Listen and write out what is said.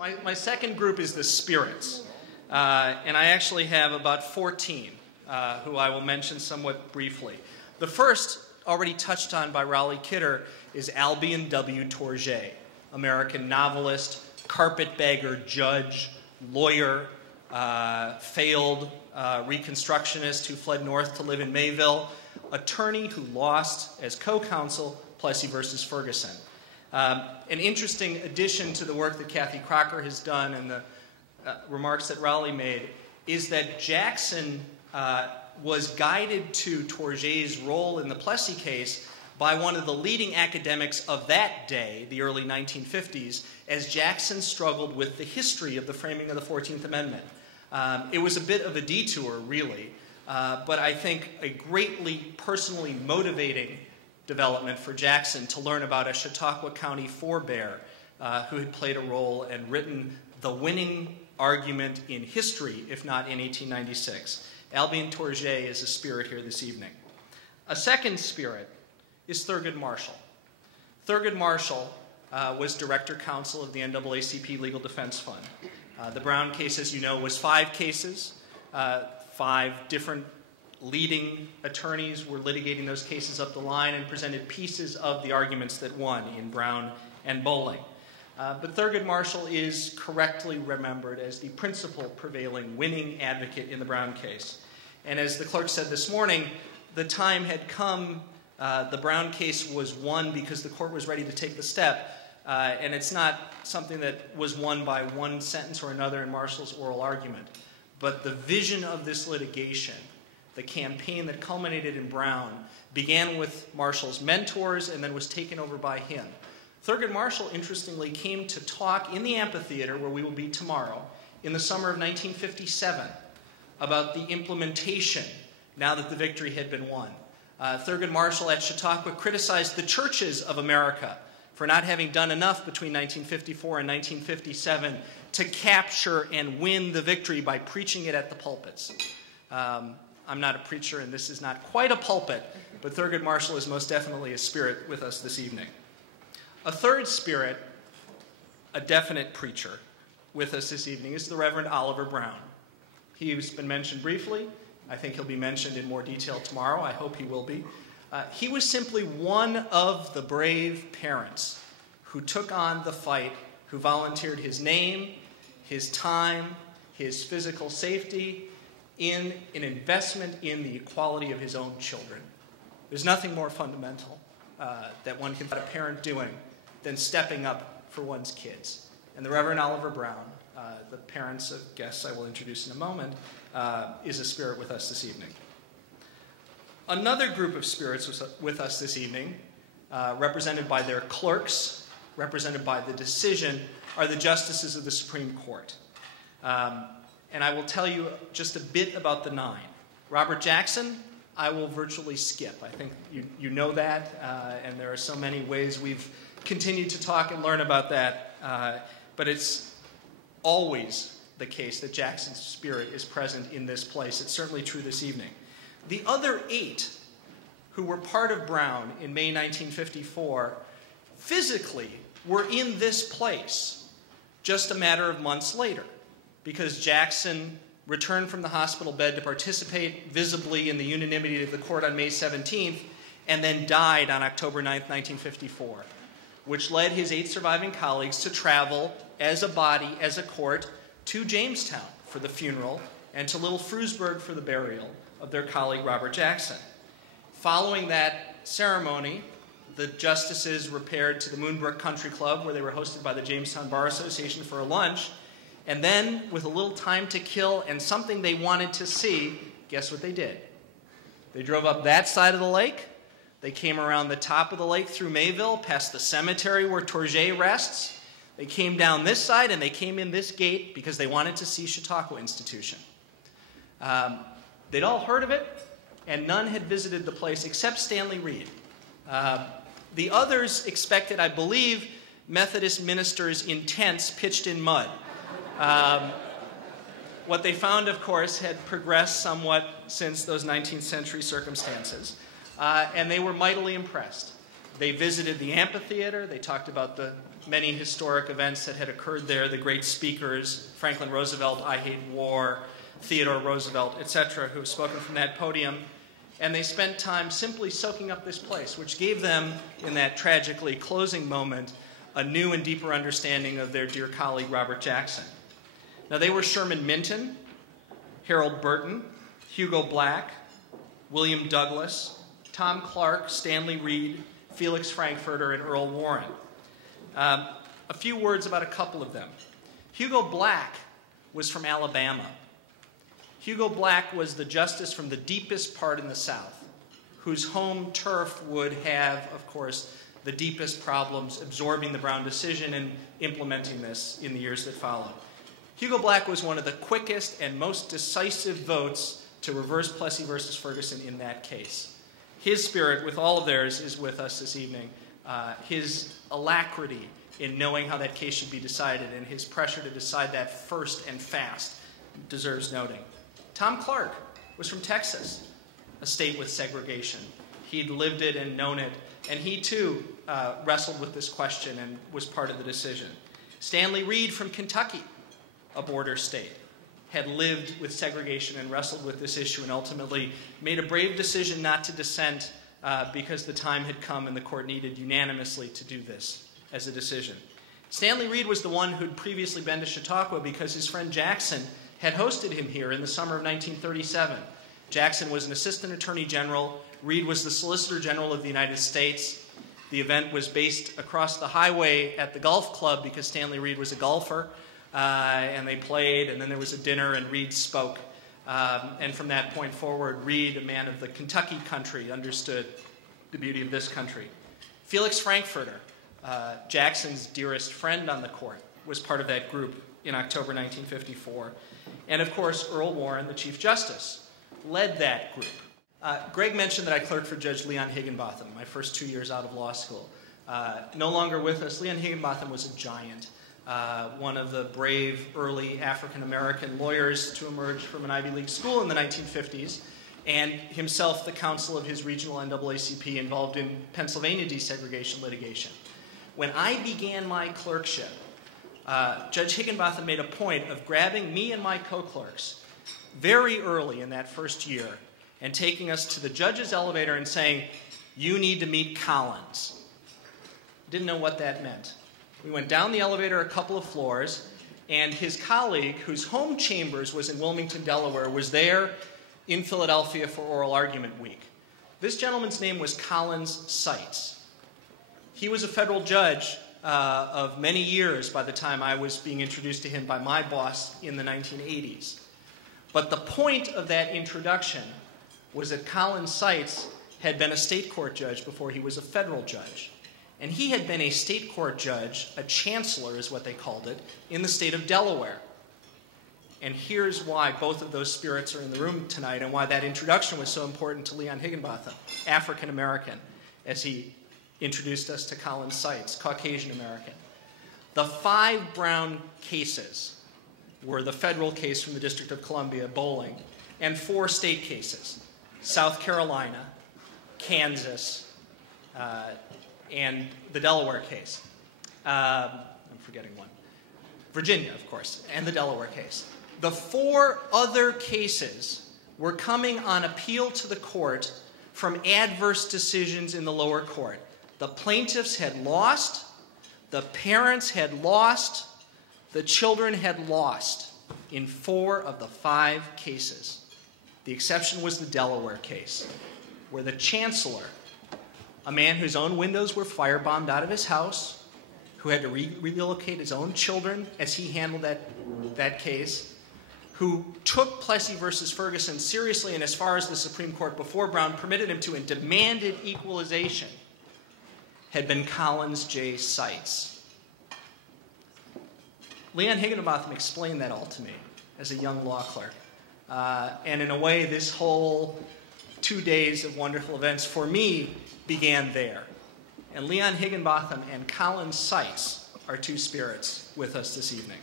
my second group is the spirits. And I actually have about 14 who I will mention somewhat briefly. The first, already touched on by Raleigh Kidder, is Albion W. Tourget, American novelist, carpetbagger, judge, lawyer, failed Reconstructionist who fled north to live in Mayville, attorney who lost as co-counsel Plessy versus Ferguson. An interesting addition to the work that Kathy Crocker has done and the remarks that Raleigh made is that Jackson was guided to Tourget's role in the Plessy case by one of the leading academics of that day, the early 1950s, as Jackson struggled with the history of the framing of the 14th Amendment. It was a bit of a detour, really, but I think a greatly personally motivating development for Jackson to learn about a Chautauqua County forebear who had played a role and written the winning argument in history, if not in 1896. Albion Tourget is a spirit here this evening. A second spirit is Thurgood Marshall. Thurgood Marshall was director counsel of the NAACP Legal Defense Fund. The Brown case, as you know, was 5 cases. 5 different leading attorneys were litigating those cases up the line and presented pieces of the arguments that won in Brown and Bowling. But Thurgood Marshall is correctly remembered as the principal prevailing winning advocate in the Brown case. And as the clerk said this morning, the time had come. The Brown case was won because the court was ready to take the step. And it's not something that was won by one sentence or another in Marshall's oral argument. But the vision of this litigation, the campaign that culminated in Brown, began with Marshall's mentors and then was taken over by him. Thurgood Marshall, interestingly, came to talk in the amphitheater, where we will be tomorrow, in the summer of 1957, about the implementation, now that the victory had been won. Thurgood Marshall at Chautauqua criticized the churches of America for not having done enough between 1954 and 1957 to capture and win the victory by preaching it at the pulpits. I'm not a preacher, and this is not quite a pulpit, but Thurgood Marshall is most definitely a spirit with us this evening. A third spirit, a definite preacher with us this evening, is the Reverend Oliver Brown. He's been mentioned briefly. I think he'll be mentioned in more detail tomorrow. I hope he will be. He was simply one of the brave parents who took on the fight, who volunteered his name, his time, his physical safety in an investment in the equality of his own children. There's nothing more fundamental that one can find a parent doing than stepping up for one's kids. And the Reverend Oliver Brown, the parents of guests I will introduce in a moment, is a spirit with us this evening. Another group of spirits with us this evening, represented by their clerks, represented by the decision, are the justices of the Supreme Court. And I will tell you just a bit about the 9. Robert Jackson, I will virtually skip. I think you know that, and there are so many ways we've continued to talk and learn about that, but it's always the case that Jackson's spirit is present in this place. It's certainly true this evening. The other 8 who were part of Brown in May 1954 physically were in this place just a matter of months later, because Jackson returned from the hospital bed to participate visibly in the unanimity of the court on May 17th, and then died on October 9th, 1954, which led his 8 surviving colleagues to travel as a body, as a court, to Jamestown for the funeral and to Little Frewsburg for the burial of their colleague Robert Jackson. Following that ceremony, the justices repaired to the Moonbrook Country Club, where they were hosted by the Jamestown Bar Association for a lunch, and then, with a little time to kill and something they wanted to see, guess what they did? They drove up that side of the lake. They came around the top of the lake through Mayville, past the cemetery where Tourget rests. They came down this side, and they came in this gate because they wanted to see Chautauqua Institution. They'd all heard of it, and none had visited the place except Stanley Reed. The others expected, I believe, Methodist ministers in tents pitched in mud. What they found, of course, had progressed somewhat since those 19th century circumstances, and they were mightily impressed. They visited the amphitheater. They talked about the many historic events that had occurred there, the great speakers, Franklin Roosevelt, I Hate War, Theodore Roosevelt, etc., who have spoken from that podium. And they spent time simply soaking up this place, which gave them, in that tragically closing moment, a new and deeper understanding of their dear colleague, Robert Jackson. Now, they were Sherman Minton, Harold Burton, Hugo Black, William Douglas, Tom Clark, Stanley Reed, Felix Frankfurter, and Earl Warren. A few words about a couple of them. Hugo Black was from Alabama. Hugo Black was the justice from the deepest part in the South, whose home turf would have, of course, the deepest problems absorbing the Brown decision and implementing this in the years that followed. Hugo Black was one of the quickest and most decisive votes to reverse Plessy versus Ferguson in that case. His spirit, with all of theirs, is with us this evening. His alacrity in knowing how that case should be decided and his pressure to decide that first and fast deserves noting. Tom Clark was from Texas, a state with segregation. He'd lived it and known it, and he too wrestled with this question and was part of the decision. Stanley Reed from Kentucky, a border state, had lived with segregation and wrestled with this issue and ultimately made a brave decision not to dissent because the time had come and the court needed unanimously to do this as a decision. Stanley Reed was the one who'd previously been to Chautauqua because his friend Jackson had hosted him here in the summer of 1937. Jackson was an assistant attorney general. Reed was the Solicitor General of the United States. The event was based across the highway at the golf club because Stanley Reed was a golfer. And they played, and then there was a dinner, and Reed spoke. And from that point forward, Reed, a man of the Kentucky country, understood the beauty of this country. Felix Frankfurter, Jackson's dearest friend on the court, was part of that group in October 1954. And of course, Earl Warren, the Chief Justice, led that group. Greg mentioned that I clerked for Judge Leon Higginbotham my first 2 years out of law school. No longer with us, Leon Higginbotham was a giant. One of the brave early African-American lawyers to emerge from an Ivy League school in the 1950s, and himself the counsel of his regional NAACP involved in Pennsylvania desegregation litigation. When I began my clerkship, Judge Higginbotham made a point of grabbing me and my co-clerks very early in that first year and taking us to the judge's elevator and saying, "You need to meet Collins." Didn't know what that meant. We went down the elevator a couple of floors, and his colleague, whose home chambers was in Wilmington, Delaware, was there in Philadelphia for oral argument week. This gentleman's name was Collins Seitz. He was a federal judge of many years by the time I was being introduced to him by my boss in the 1980s. But the point of that introduction was that Collins Seitz had been a state court judge before he was a federal judge. And he had been a state court judge, a chancellor is what they called it, in the state of Delaware. And here's why both of those spirits are in the room tonight and why that introduction was so important to Leon Higginbotham, African American, as he introduced us to Collins Seitz, Caucasian American. The 5 Brown cases were the federal case from the District of Columbia, Bowling, and 4 state cases, South Carolina, Kansas, and the Delaware case. I'm forgetting one. Virginia, of course, and the Delaware case. The 4 other cases were coming on appeal to the court from adverse decisions in the lower court. The plaintiffs had lost, the parents had lost, the children had lost in 4 of the 5 cases. The exception was the Delaware case, where the chancellor, a man whose own windows were firebombed out of his house, who had to relocate his own children as he handled that case, who took Plessy versus Ferguson seriously and as far as the Supreme Court before Brown permitted him to and demanded equalization, had been Collins J. Seitz. Leon Higginbotham explained that all to me as a young law clerk. And in a way, this whole 2 days of wonderful events for me began there. And Leon Higginbotham and Collins Seitz are 2 spirits with us this evening.